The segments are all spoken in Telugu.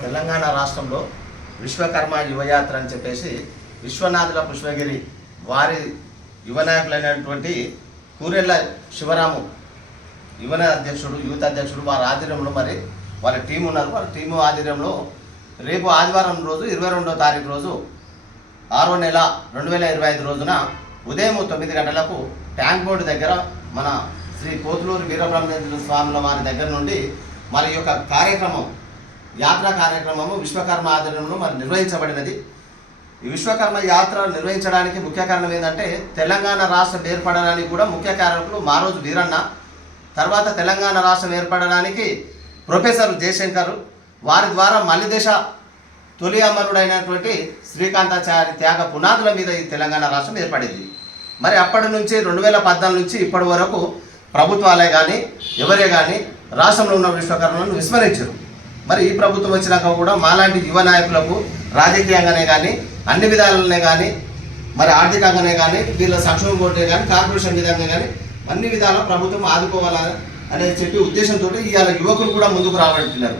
తెలంగాణ రాష్ట్రంలో విశ్వకర్మ యువయాత్ర అని చెప్పేసి విశ్వనాథుల పుష్పగిరి వారి యువనాయకులైనటువంటి కూరెళ్ళ శివరాము యువన అధ్యక్షుడు యూత్ అధ్యక్షుడు వారి ఆధ్వర్యంలో మరి వాళ్ళ టీం ఉన్నారు. వాళ్ళ టీము ఆధ్వర్యంలో రేపు ఆదివారం రోజు ఇరవై రెండో తారీఖు రోజు ఆరో నెల రెండు వేల ఇరవై ఐదు రోజున ఉదయం తొమ్మిది గంటలకు ట్యాంక్ బోర్డు దగ్గర మన శ్రీ కోతులూరు వీరబ్రహ్మేంద్ర స్వాముల వారి దగ్గర నుండి మరి యొక్క కార్యక్రమం యాత్రా కార్యక్రమము విశ్వకర్మ ఆధ్వర్యంలో మరి నిర్వహించబడినది. ఈ విశ్వకర్మ యాత్ర నిర్వహించడానికి ముఖ్య కారణం ఏంటంటే తెలంగాణ రాష్ట్రం ఏర్పడడానికి కూడా ముఖ్య కారకులు మారోజు వీరన్న. తర్వాత తెలంగాణ రాష్ట్రం ఏర్పడడానికి ప్రొఫెసర్ జయశంకర్ వారి ద్వారా మల్లిదేశ తొలి అమరుడైనటువంటి శ్రీకాంతాచారి త్యాగ పునాదుల మీద ఈ తెలంగాణ రాష్ట్రం ఏర్పడింది. మరి అప్పటి నుంచి రెండు వేల పద్నాలుగు నుంచి ఇప్పటి వరకు ప్రభుత్వాలే కానీ ఎవరే కానీ రాష్ట్రంలో ఉన్న విశ్వకర్మలను విస్మరించారు. మరి ఈ ప్రభుత్వం వచ్చినాక కూడా మాలాంటి యువ నాయకులకు రాజకీయంగానే కానీ అన్ని విధాలనే కానీ మరి ఆర్థికంగానే కానీ వీళ్ళ సంక్షేమ బోర్డే కానీ కార్పొరేషన్ విధంగా కానీ అన్ని విధాల ప్రభుత్వం ఆదుకోవాలని అనే చెప్పి ఉద్దేశంతో ఇవాళ యువకులు కూడా ముందుకు రాబడుతున్నారు.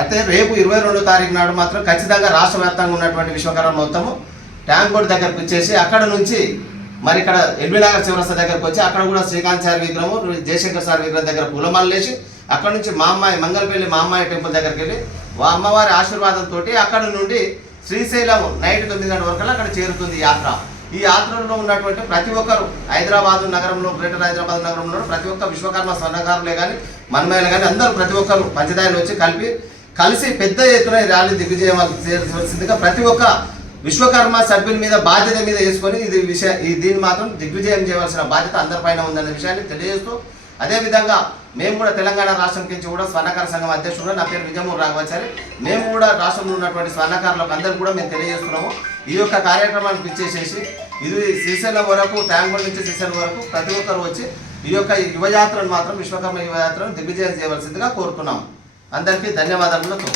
అయితే రేపు ఇరవై రెండో తారీఖు నాడు మాత్రం ఖచ్చితంగా రాష్ట్ర వ్యాప్తంగా ఉన్నటువంటి విశ్వకర్మ మొత్తము ట్యాంక్ బోర్డు దగ్గరకు వచ్చేసి అక్కడ నుంచి మరి ఇక్కడ ఎల్బీనగర్ చివరస్త దగ్గరకు వచ్చి అక్కడ కూడా శ్రీకాంత్ సార్ విగ్రహము జయశంకర్ సార్ విగ్రహం దగ్గర పూలమాలలేసి అక్కడ నుంచి మా అమ్మాయి మంగళపల్లి మా అమ్మాయి టెంపుల్ దగ్గరికి వెళ్ళి వా అమ్మవారి ఆశీర్వాదంతో అక్కడ నుండి శ్రీశైలం నైట్ తొమ్మిది గంటల వరకు అక్కడ చేరుతుంది యాత్ర. ఈ యాత్రలో ఉన్నటువంటి ప్రతి ఒక్కరు హైదరాబాద్ నగరంలో గ్రేటర్ హైదరాబాద్ నగరంలో ప్రతి ఒక్క విశ్వకర్మ స్వర్ణకారులే కానీ మన్మయ్యలు కానీ అందరూ ప్రతి ఒక్కరు పంచదాయలు వచ్చి కలిపి కలిసి పెద్ద ఎత్తున ర్యాలీ దిగ్విజయం చేయాల్సిందిగా ప్రతి ఒక్క విశ్వకర్మ సభ్యుల మీద బాధ్యత మీద వేసుకొని ఇది విషయ ఈ దీన్ని మాత్రం దిగ్విజయం చేయవలసిన బాధ్యత అందరిపైన ఉందనే విషయాన్ని తెలియజేస్తూ అదేవిధంగా మేము కూడా తెలంగాణ రాష్ట్రం నుంచి కూడా స్వర్ణకార సంఘం అధ్యక్షుడు నా పేరు విజయమూరు రాఘవాచారి. మేము కూడా రాష్ట్రంలో ఉన్నటువంటి స్వర్ణకారులకు అందరూ కూడా మేము తెలియజేస్తున్నాము. ఈ యొక్క కార్యక్రమానికి ఇచ్చేసేసి ఇది శ్రీశైలం వరకు ట్యాంక్ నుంచి శ్రీశైలం వరకు ప్రతి ఒక్కరు వచ్చి ఈ యొక్క యువయాత్రను మాత్రం విశ్వకర్మ యువయాత్రను దిగ్విజయం చేయవలసిందిగా కోరుతున్నాము. అందరికీ ధన్యవాదములతో